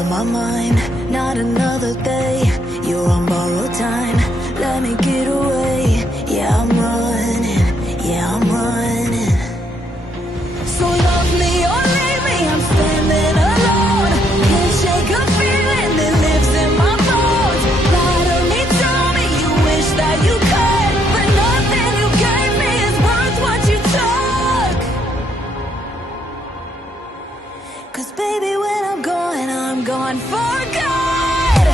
of my mind, not another day. You're on borrowed time, let me get away. Yeah, I'm running, yeah, I'm running. So love me or leave me, I'm standing alone. Can't shake a feeling that lives in my bones. Lie to me, tell me you wish that you could, but nothing you gave me is worth what you took. 'Cause baby, when I'm gone for good.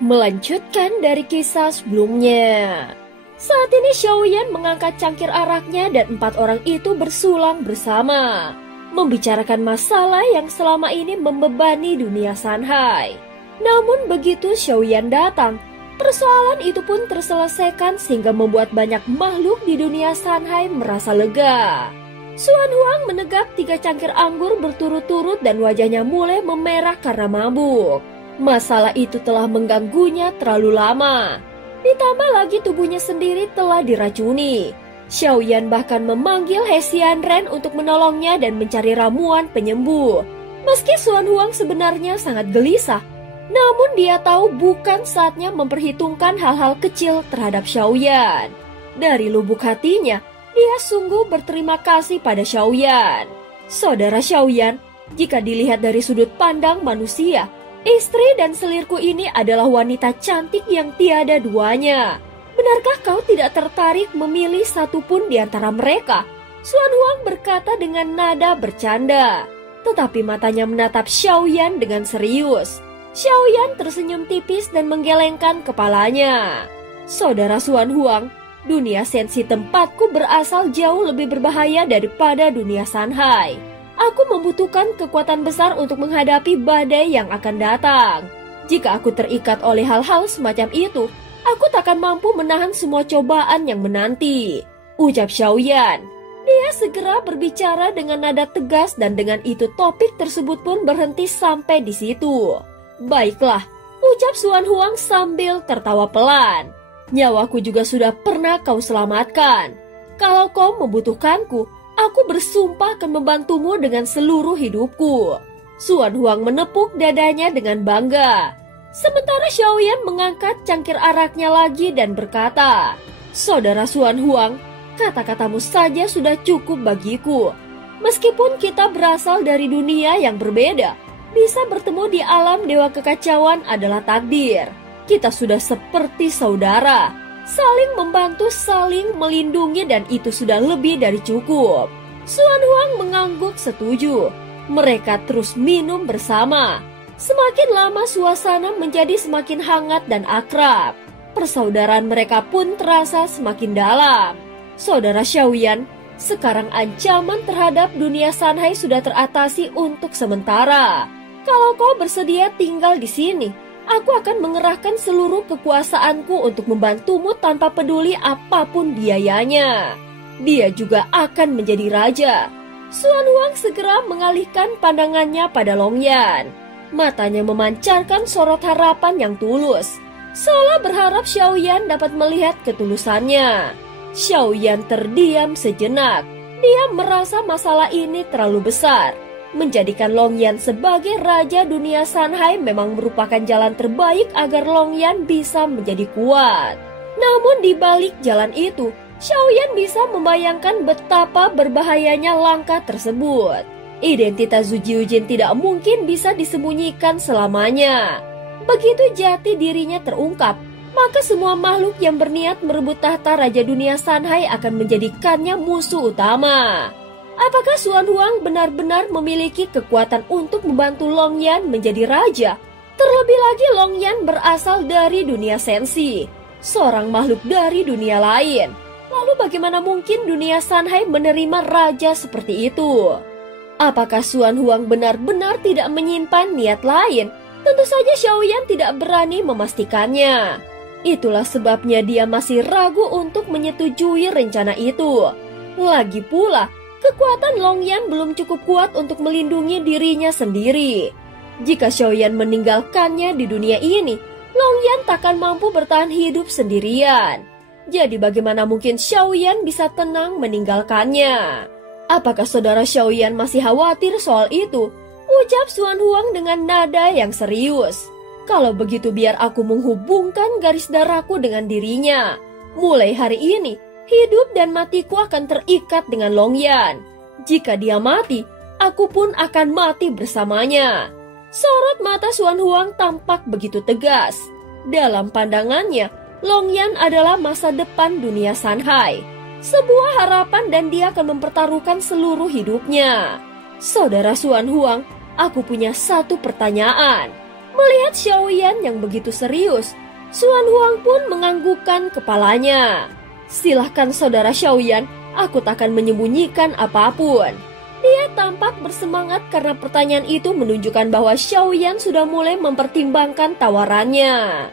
Melanjutkan dari kisah sebelumnya. Saat ini Xiaoyan mengangkat cangkir araknya dan 4 orang itu bersulang bersama, membicarakan masalah yang selama ini membebani dunia Sanhai. Namun begitu Xiaoyan datang, persoalan itu pun terselesaikan sehingga membuat banyak makhluk di dunia Sanhai merasa lega. Xuan Huang menegak 3 cangkir anggur berturut-turut dan wajahnya mulai memerah karena mabuk. Masalah itu telah mengganggunya terlalu lama. Ditambah lagi tubuhnya sendiri telah diracuni. Xiaoyan bahkan memanggil He Xianren untuk menolongnya dan mencari ramuan penyembuh. Meski Xuan Huang sebenarnya sangat gelisah, namun dia tahu bukan saatnya memperhitungkan hal-hal kecil terhadap Xiaoyan. Dari lubuk hatinya, dia sungguh berterima kasih pada Xiaoyan. Saudara Xiaoyan, jika dilihat dari sudut pandang manusia, istri dan selirku ini adalah wanita cantik yang tiada duanya. Benarkah kau tidak tertarik memilih satupun di antara mereka? Xuan Huang berkata dengan nada bercanda, tetapi matanya menatap Xiaoyan dengan serius. Xiaoyan tersenyum tipis dan menggelengkan kepalanya. Saudara Xuan Huang, dunia sensi tempatku berasal jauh lebih berbahaya daripada dunia Sanhai. Aku membutuhkan kekuatan besar untuk menghadapi badai yang akan datang. Jika aku terikat oleh hal-hal semacam itu, aku takkan mampu menahan semua cobaan yang menanti, ucap Xiaoyan. Dia segera berbicara dengan nada tegas dan dengan itu topik tersebut pun berhenti sampai di situ. Baiklah, ucap Xuan Huang sambil tertawa pelan. Nyawaku juga sudah pernah kau selamatkan. Kalau kau membutuhkanku, aku bersumpah akan membantumu dengan seluruh hidupku. Xuan Huang menepuk dadanya dengan bangga. Sementara Xiaoyan mengangkat cangkir araknya lagi dan berkata, Saudara Xuan Huang, kata-katamu saja sudah cukup bagiku. Meskipun kita berasal dari dunia yang berbeda, bisa bertemu di alam dewa kekacauan adalah takdir. Kita sudah seperti saudara, saling membantu, saling melindungi, dan itu sudah lebih dari cukup. Xuan Huang mengangguk setuju. Mereka terus minum bersama. Semakin lama suasana menjadi semakin hangat dan akrab. Persaudaraan mereka pun terasa semakin dalam. Saudara Xiaoyan, sekarang ancaman terhadap dunia Sanhai sudah teratasi untuk sementara. Kalau kau bersedia tinggal di sini, aku akan mengerahkan seluruh kekuasaanku untuk membantumu tanpa peduli apapun biayanya. Dia juga akan menjadi raja. Xuan Huang segera mengalihkan pandangannya pada Long Yan. Matanya memancarkan sorot harapan yang tulus, seolah berharap Xiaoyan dapat melihat ketulusannya. Xiaoyan terdiam sejenak. Dia merasa masalah ini terlalu besar. Menjadikan Long Yan sebagai raja dunia Sanhai memang merupakan jalan terbaik agar Long Yan bisa menjadi kuat. Namun di balik jalan itu, Xiaoyan bisa membayangkan betapa berbahayanya langkah tersebut. Identitas Zhu Jiujin tidak mungkin bisa disembunyikan selamanya. Begitu jati dirinya terungkap, maka semua makhluk yang berniat merebut tahta Raja Dunia Sanhai akan menjadikannya musuh utama. Apakah Xuan Huang benar-benar memiliki kekuatan untuk membantu Long Yan menjadi raja? Terlebih lagi Long Yan berasal dari dunia sensi, seorang makhluk dari dunia lain. Lalu bagaimana mungkin dunia Sanhai menerima raja seperti itu? Apakah Xuan Huang benar-benar tidak menyimpan niat lain? Tentu saja Xiaoyan tidak berani memastikannya. Itulah sebabnya dia masih ragu untuk menyetujui rencana itu. Lagi pula, kekuatan Long Yan belum cukup kuat untuk melindungi dirinya sendiri. Jika Xiaoyan meninggalkannya di dunia ini, Longyan takkan mampu bertahan hidup sendirian. Jadi bagaimana mungkin Xiaoyan bisa tenang meninggalkannya? Apakah saudara Xiaoyan masih khawatir soal itu? Ucap Xuan Huang dengan nada yang serius. Kalau begitu biar aku menghubungkan garis darahku dengan dirinya. Mulai hari ini, hidup dan matiku akan terikat dengan Longyan. Jika dia mati, aku pun akan mati bersamanya. Sorot mata Xuan Huang tampak begitu tegas. Dalam pandangannya, Longyan adalah masa depan dunia Sanhai. Sebuah harapan dan dia akan mempertaruhkan seluruh hidupnya. Saudara Xuan Huang, aku punya satu pertanyaan. Melihat Xiaoyan yang begitu serius, Xuan Huang pun menganggukkan kepalanya. Silahkan saudara Xiaoyan, aku takkan menyembunyikan apapun. Dia tampak bersemangat karena pertanyaan itu menunjukkan bahwa Xiaoyan sudah mulai mempertimbangkan tawarannya.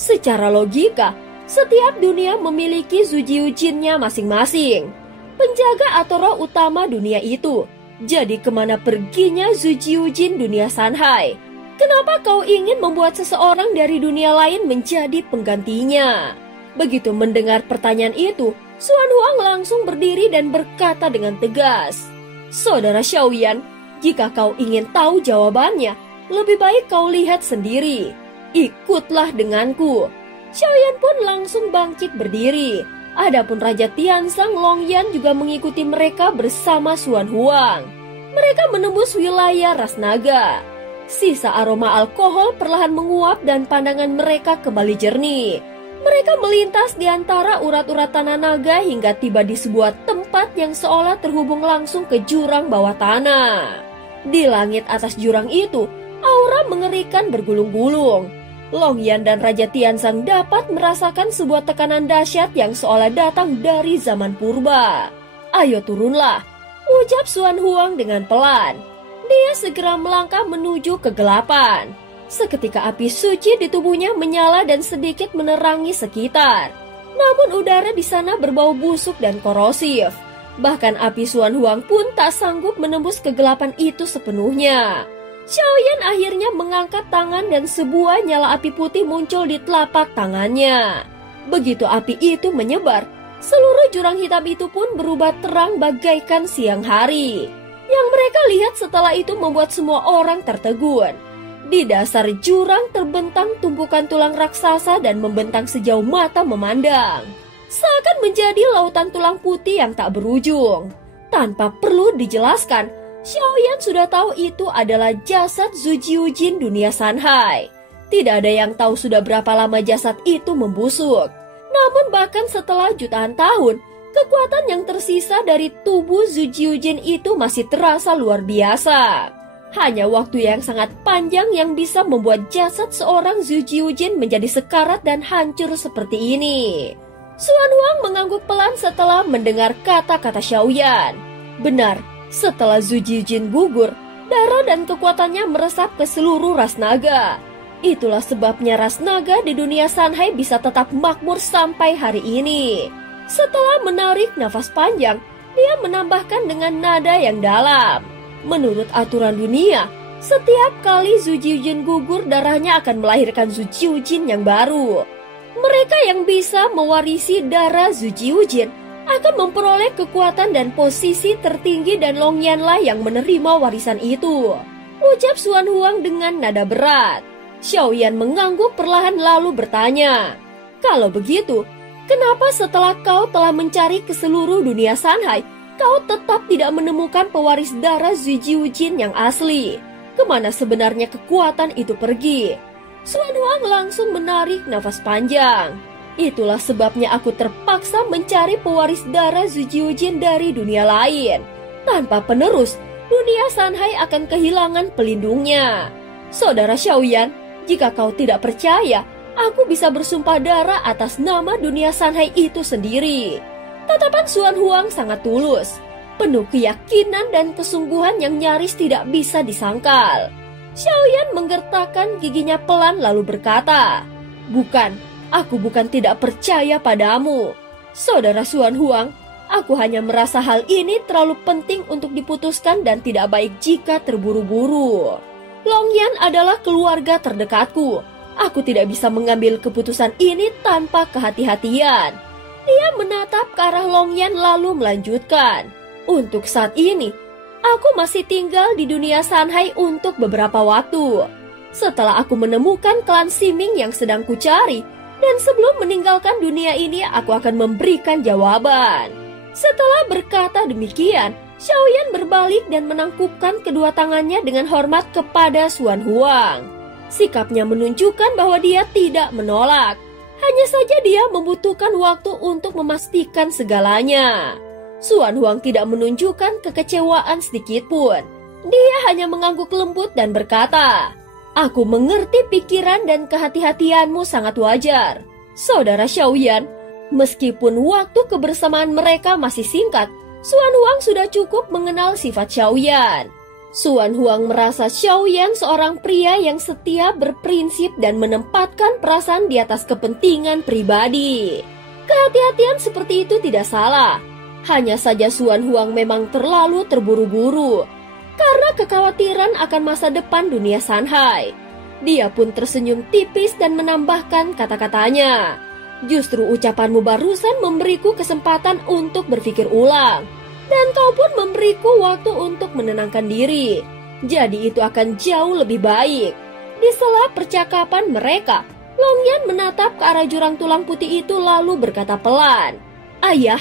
Secara logika, setiap dunia memiliki Zujiu Jinnya masing-masing. Penjaga atau roh utama dunia itu. Jadi kemana perginya Zujiu Jin dunia Sanhai? Kenapa kau ingin membuat seseorang dari dunia lain menjadi penggantinya? Begitu mendengar pertanyaan itu, Xuan Huang langsung berdiri dan berkata dengan tegas, Saudara Xiaoyan, jika kau ingin tahu jawabannya, lebih baik kau lihat sendiri. Ikutlah denganku. Xiaoyan pun langsung bangkit berdiri. Adapun Raja Tiansang Longyan juga mengikuti mereka bersama Xuan Huang. Mereka menembus wilayah ras naga. Sisa aroma alkohol perlahan menguap dan pandangan mereka kembali jernih. Mereka melintas di antara urat-urat tanah naga hingga tiba di sebuah tempat yang seolah terhubung langsung ke jurang bawah tanah. Di langit atas jurang itu, aura mengerikan bergulung-gulung. Longyan dan Raja Tiansang dapat merasakan sebuah tekanan dahsyat yang seolah datang dari zaman purba. Ayo turunlah, ucap Xuan Huang dengan pelan. Dia segera melangkah menuju kegelapan. Seketika api suci di tubuhnya menyala dan sedikit menerangi sekitar. Namun udara di sana berbau busuk dan korosif. Bahkan api Xuan Huang pun tak sanggup menembus kegelapan itu sepenuhnya. Xiaoyan akhirnya mengangkat tangan dan sebuah nyala api putih muncul di telapak tangannya. Begitu api itu menyebar, seluruh jurang hitam itu pun berubah terang bagaikan siang hari. Yang mereka lihat setelah itu membuat semua orang tertegun. Di dasar jurang terbentang tumpukan tulang raksasa dan membentang sejauh mata memandang. Seakan menjadi lautan tulang putih yang tak berujung. Tanpa perlu dijelaskan, Xiaoyan sudah tahu itu adalah jasad Zujiu Jin dunia Sanhai. Tidak ada yang tahu sudah berapa lama jasad itu membusuk. Namun bahkan setelah jutaan tahun, kekuatan yang tersisa dari tubuh Zujiu Jin itu masih terasa luar biasa. Hanya waktu yang sangat panjang yang bisa membuat jasad seorang Zujiu Jin menjadi sekarat dan hancur seperti ini. Xuan Huang mengangguk pelan setelah mendengar kata-kata Xiaoyan. Benar, setelah Zujiu Jin gugur, darah dan kekuatannya meresap ke seluruh ras naga. Itulah sebabnya ras naga di dunia Sanhai bisa tetap makmur sampai hari ini. Setelah menarik nafas panjang, dia menambahkan dengan nada yang dalam. Menurut aturan dunia, setiap kali Zujiu Jin gugur, darahnya akan melahirkan Zujiu Jin yang baru. Mereka yang bisa mewarisi darah Zujiu Jin akan memperoleh kekuatan dan posisi tertinggi dan Longyanlah yang menerima warisan itu. Ucap Xuan Huang dengan nada berat. Xiaoyan mengangguk perlahan lalu bertanya, kalau begitu, kenapa setelah kau telah mencari ke seluruh dunia Sanhai, kau tetap tidak menemukan pewaris darah Zujiu Jin yang asli? Kemana sebenarnya kekuatan itu pergi? Xuan Huang langsung menarik nafas panjang. Itulah sebabnya aku terpaksa mencari pewaris darah Zujiu Jin dari dunia lain. Tanpa penerus, dunia Sanhai akan kehilangan pelindungnya. Saudara Xiaoyan, jika kau tidak percaya, aku bisa bersumpah darah atas nama dunia Sanhai itu sendiri. Tatapan Xuan Huang sangat tulus, penuh keyakinan dan kesungguhan yang nyaris tidak bisa disangkal. Xiaoyan menggertakkan giginya pelan lalu berkata, bukan, aku bukan tidak percaya padamu. Saudara Xuan Huang, aku hanya merasa hal ini terlalu penting untuk diputuskan dan tidak baik jika terburu-buru. Longyan adalah keluarga terdekatku. Aku tidak bisa mengambil keputusan ini tanpa kehati-hatian. Dia menatap ke arah Longyan lalu melanjutkan. Untuk saat ini, aku masih tinggal di dunia Sanhai untuk beberapa waktu. Setelah aku menemukan klan Siming yang sedang kucari, dan sebelum meninggalkan dunia ini, aku akan memberikan jawaban. Setelah berkata demikian, Xiaoyan berbalik dan menangkupkan kedua tangannya dengan hormat kepada Xuan Huang. Sikapnya menunjukkan bahwa dia tidak menolak. Hanya saja dia membutuhkan waktu untuk memastikan segalanya. Xuan Huang tidak menunjukkan kekecewaan sedikitpun. Dia hanya mengangguk lembut dan berkata, "Aku mengerti pikiran dan kehati-hatianmu sangat wajar. Saudara Xiaoyan, meskipun waktu kebersamaan mereka masih singkat, Xuan Huang sudah cukup mengenal sifat Xiaoyan." Xuan Huang merasa Xiaoyan seorang pria yang setia, berprinsip, dan menempatkan perasaan di atas kepentingan pribadi. Kehati-hatian seperti itu tidak salah. Hanya saja Xuan Huang memang terlalu terburu-buru karena kekhawatiran akan masa depan dunia Sanhai. Dia pun tersenyum tipis dan menambahkan kata-katanya. "Justru ucapanmu barusan memberiku kesempatan untuk berpikir ulang. Dan kau pun memberiku waktu untuk menenangkan diri. Jadi itu akan jauh lebih baik." Di sela percakapan mereka, Longyan menatap ke arah jurang tulang putih itu lalu berkata pelan, "Ayah,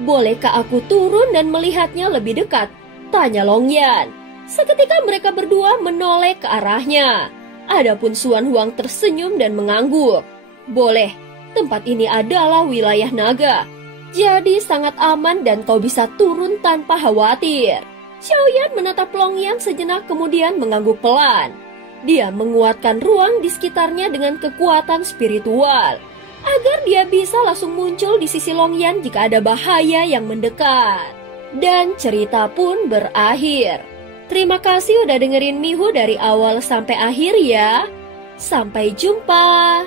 bolehkah aku turun dan melihatnya lebih dekat?" tanya Longyan. Seketika mereka berdua menoleh ke arahnya. Adapun Xuan Huang tersenyum dan mengangguk. "Boleh, tempat ini adalah wilayah naga. Jadi sangat aman dan kau bisa turun tanpa khawatir." Xiaoyan menatap Longyan sejenak kemudian mengangguk pelan. Dia menguatkan ruang di sekitarnya dengan kekuatan spiritual, agar dia bisa langsung muncul di sisi Longyan jika ada bahaya yang mendekat. Dan cerita pun berakhir. Terima kasih udah dengerin Mihu dari awal sampai akhir ya. Sampai jumpa.